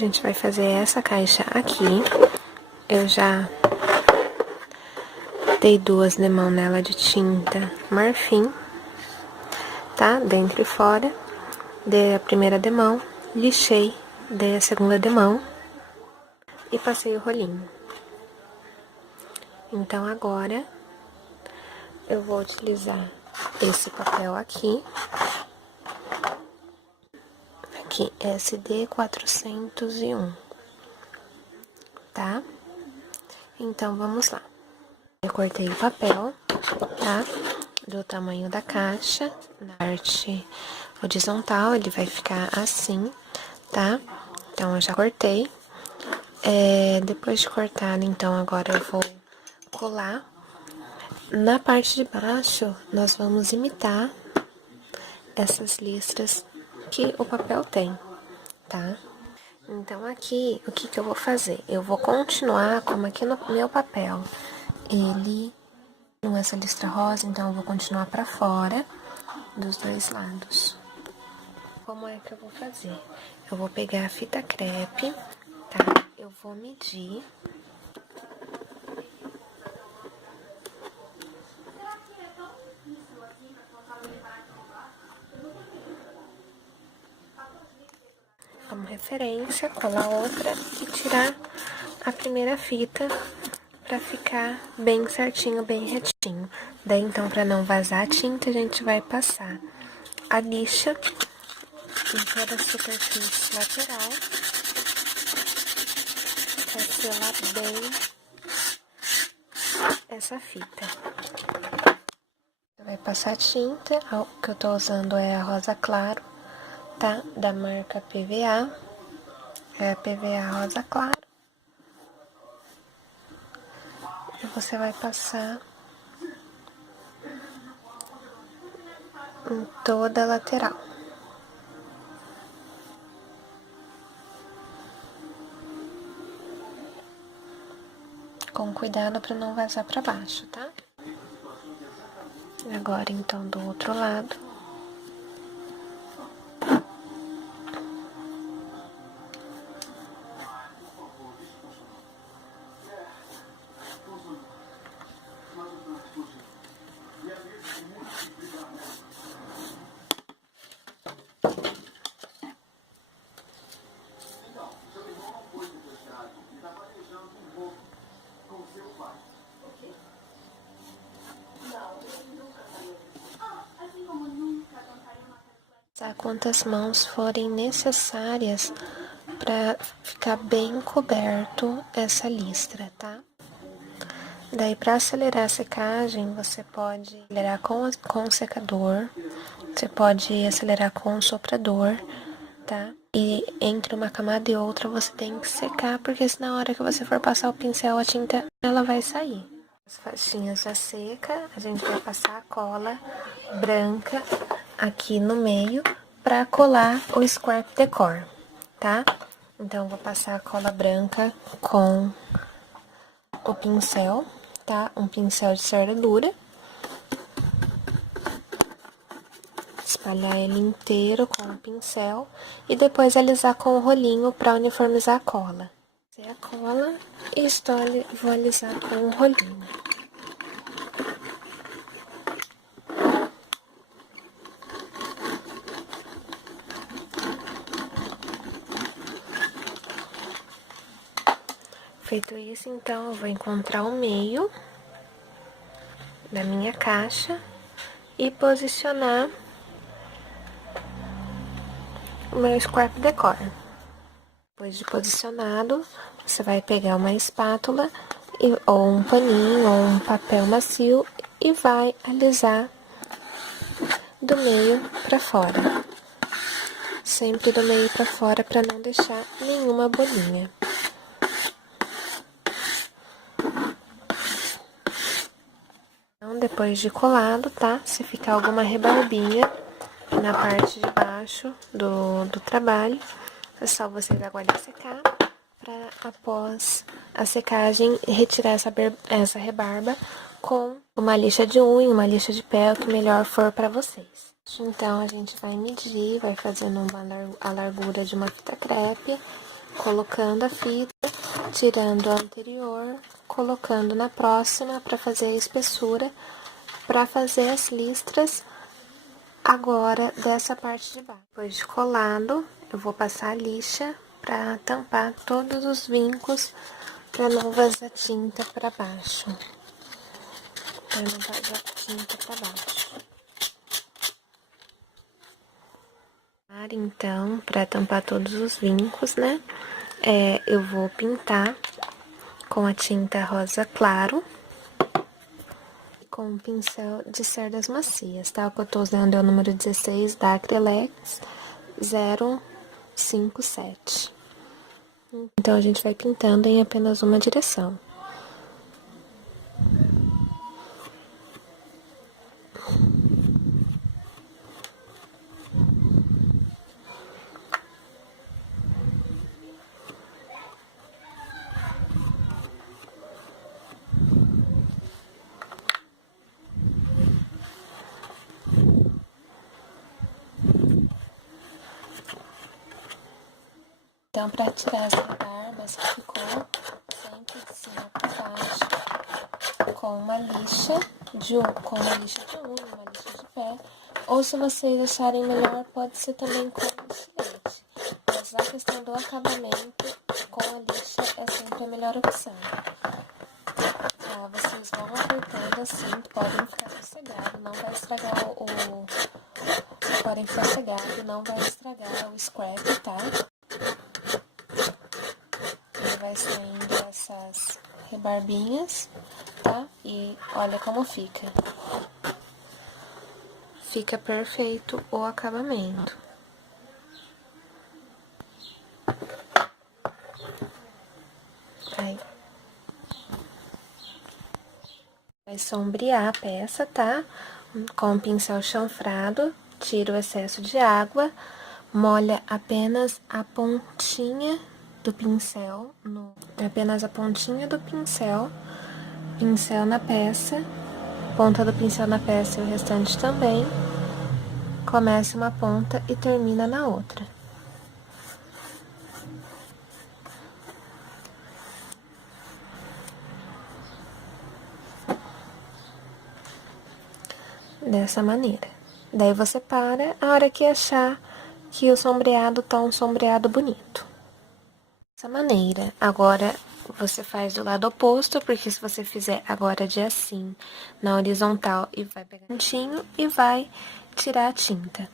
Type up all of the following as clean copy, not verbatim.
gente vai fazer essa caixa aqui. Eu já dei 2 demãos nela de tinta marfim, tá? Dentro e fora. Dei a primeira demão, lixei, dei a segunda demão e passei o rolinho. Então, agora, eu vou utilizar esse papel aqui. Aqui, SD 401, tá? Então, vamos lá. Eu cortei o papel, tá? Do tamanho da caixa, na parte horizontal, ele vai ficar assim, tá? Então, eu já cortei. Depois de cortado, então, agora eu vou colar. Na parte de baixo, nós vamos imitar essas listras que o papel tem, tá? Então, aqui, o que que eu vou fazer? Eu vou continuar como aqui no meu papel. Ele, com essa listra rosa, então eu vou continuar pra fora dos 2 lados. Como é que eu vou fazer? Eu vou pegar a fita crepe, tá? Eu vou medir. Como referência, colar outra e tirar a primeira fita pra ficar bem certinho, bem retinho. Daí, então, pra não vazar a tinta, a gente vai passar a lixa em toda a superfície lateral pra selar bem essa fita. Vai passar a tinta, o que eu tô usando é a rosa claro, tá? Da marca PVA, é a PVA rosa claro. E você vai passar em toda a lateral. Com cuidado para não vazar para baixo, tá? Agora, então, do outro lado. Quantas mãos forem necessárias para ficar bem coberto essa listra, tá? Daí, para acelerar a secagem, você pode acelerar com o secador, você pode acelerar com o soprador, tá? E entre uma camada e outra, você tem que secar, porque se na hora que você for passar o pincel, a tinta, ela vai sair. As faixinhas já seca, a gente vai passar a cola branca aqui no meio para colar o Scrap Decor, tá? Então, vou passar a cola branca com o pincel, tá? Um pincel de cerda dura. Espalhar ele inteiro com o pincel e depois alisar com o rolinho para uniformizar a cola. A cola e vou alisar com o rolinho. Feito isso, então, eu vou encontrar o meio da minha caixa e posicionar o meu Scrap Decor. Depois de posicionado, você vai pegar uma espátula ou um paninho ou um papel macio e vai alisar do meio para fora. Sempre do meio para fora para não deixar nenhuma bolinha. Então, depois de colado, tá? Se ficar alguma rebarbinha na parte de baixo do trabalho, é só vocês aguardar secar para após a secagem retirar essa rebarba com uma lixa de unha, uma lixa de pé, o que melhor for para vocês. Então, a gente vai medir, vai fazendo a largura de uma fita crepe colocando a fita, tirando a anterior, colocando na próxima para fazer a espessura, para fazer as listras agora dessa parte de baixo. Depois de colado, eu vou passar a lixa para tampar todos os vincos, para não vazar tinta para baixo. Para não vazar tinta para baixo. Então, para tampar todos os vincos, né? Eu vou pintar com a tinta rosa claro, com um pincel de cerdas macias, tá? O que eu tô usando é o número 16 da Acrylex 057. Então, a gente vai pintando em apenas uma direção. Então, para tirar essa barbas que ficou sempre de cima para baixo, com uma lixa de unha, uma lixa de pé, ou se vocês acharem melhor, pode ser também com estilete. Mas a questão do acabamento, com a lixa é sempre a melhor opção. Vocês vão apertando assim, podem ficar sossegados, não vai estragar podem ficar sossegados, não vai estragar o scrap, tá? Vai saindo essas rebarbinhas, tá? E olha como fica. Fica perfeito o acabamento. Aí. Vai sombrear a peça, tá? Com o pincel chanfrado, tira o excesso de água, molha apenas a pontinha do pincel, apenas a pontinha do pincel na peça, ponta do pincel na peça e o restante também. Começa uma ponta e termina na outra. Dessa maneira. Daí você para a hora que achar que o sombreado tá um sombreado bonito. Dessa maneira. Agora, você faz do lado oposto, porque se você fizer agora de assim, na horizontal, e vai pegar um cantinho e vai tirar a tinta.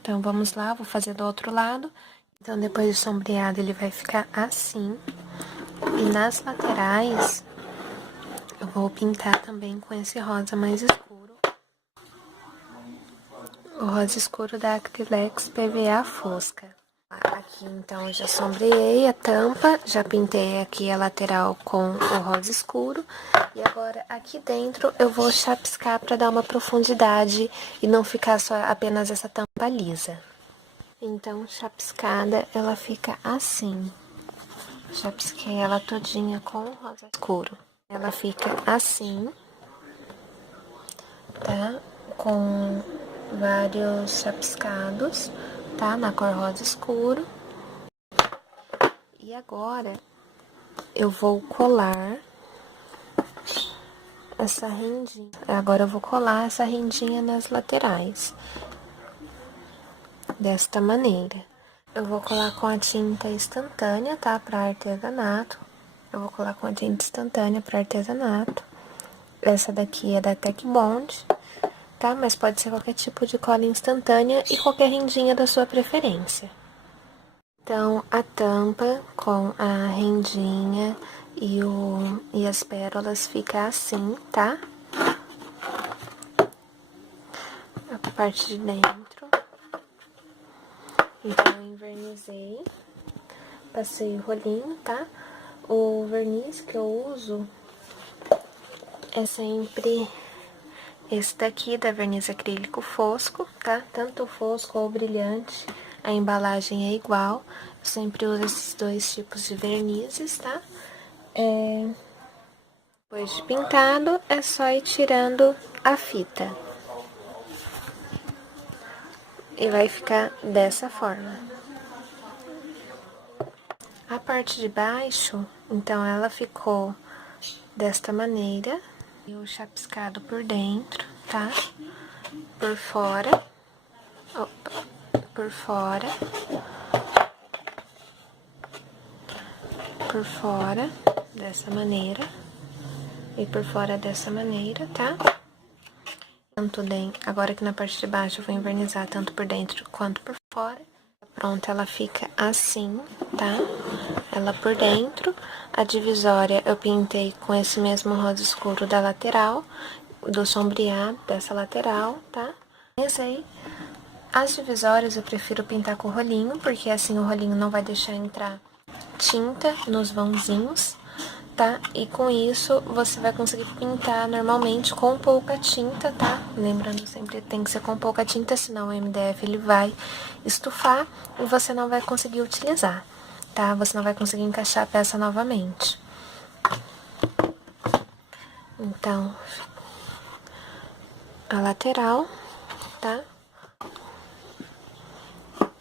Então, vamos lá, vou fazer do outro lado. Então, depois do sombreado, ele vai ficar assim. E nas laterais, eu vou pintar também com esse rosa mais escuro. O rosa escuro da Acrylex PVA Fosca. Aqui, então, eu já sombreei a tampa, já pintei aqui a lateral com o rosa escuro. E agora, aqui dentro, eu vou chapiscar para dar uma profundidade e não ficar só apenas essa tampa lisa. Então, chapiscada, ela fica assim. Chapisquei ela todinha com o rosa escuro. Ela fica assim, tá? Com vários chapiscados, tá? Na cor rosa escuro. E agora, eu vou colar essa rendinha. Agora, eu vou colar essa rendinha nas laterais. Desta maneira. Eu vou colar com a tinta instantânea, tá? Pra artesanato. Eu vou colar com a tinta instantânea para artesanato. Essa daqui é da Tech Bond, tá? Mas pode ser qualquer tipo de cola instantânea e qualquer rendinha da sua preferência. Então, a tampa com a rendinha e as pérolas fica assim, tá? A parte de dentro. Então, eu envernizei, passei o rolinho, tá? O verniz que eu uso é sempre esse daqui, da verniz acrílico fosco, tá? Tanto fosco ou brilhante, a embalagem é igual. Eu sempre uso esses dois tipos de vernizes, tá? Depois de pintado, é só ir tirando a fita. E vai ficar dessa forma. A parte de baixo, então, ela ficou desta maneira. E o chapiscado por dentro, tá? Por fora. Opa, por fora. Por fora, dessa maneira. E por fora dessa maneira, tá? Tanto dentro, agora aqui na parte de baixo eu vou envernizar tanto por dentro quanto por fora. Pronto, ela fica assim, tá? Ela por dentro. A divisória eu pintei com esse mesmo rosa escuro da lateral, do sombreado dessa lateral, tá? Pensei. As divisórias eu prefiro pintar com rolinho, porque assim o rolinho não vai deixar entrar tinta nos vãozinhos, tá? E com isso, você vai conseguir pintar normalmente com pouca tinta, tá? Lembrando, sempre tem que ser com pouca tinta, senão o MDF ele vai estufar e você não vai conseguir utilizar, tá? Você não vai conseguir encaixar a peça novamente. Então, a lateral, tá?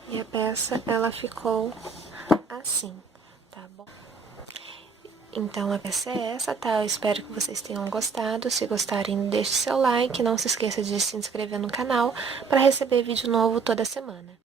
E a peça, ela ficou assim, tá bom? Então, a peça é essa, tá? Eu espero que vocês tenham gostado. Se gostarem, deixe seu like. Não se esqueça de se inscrever no canal para receber vídeo novo toda semana.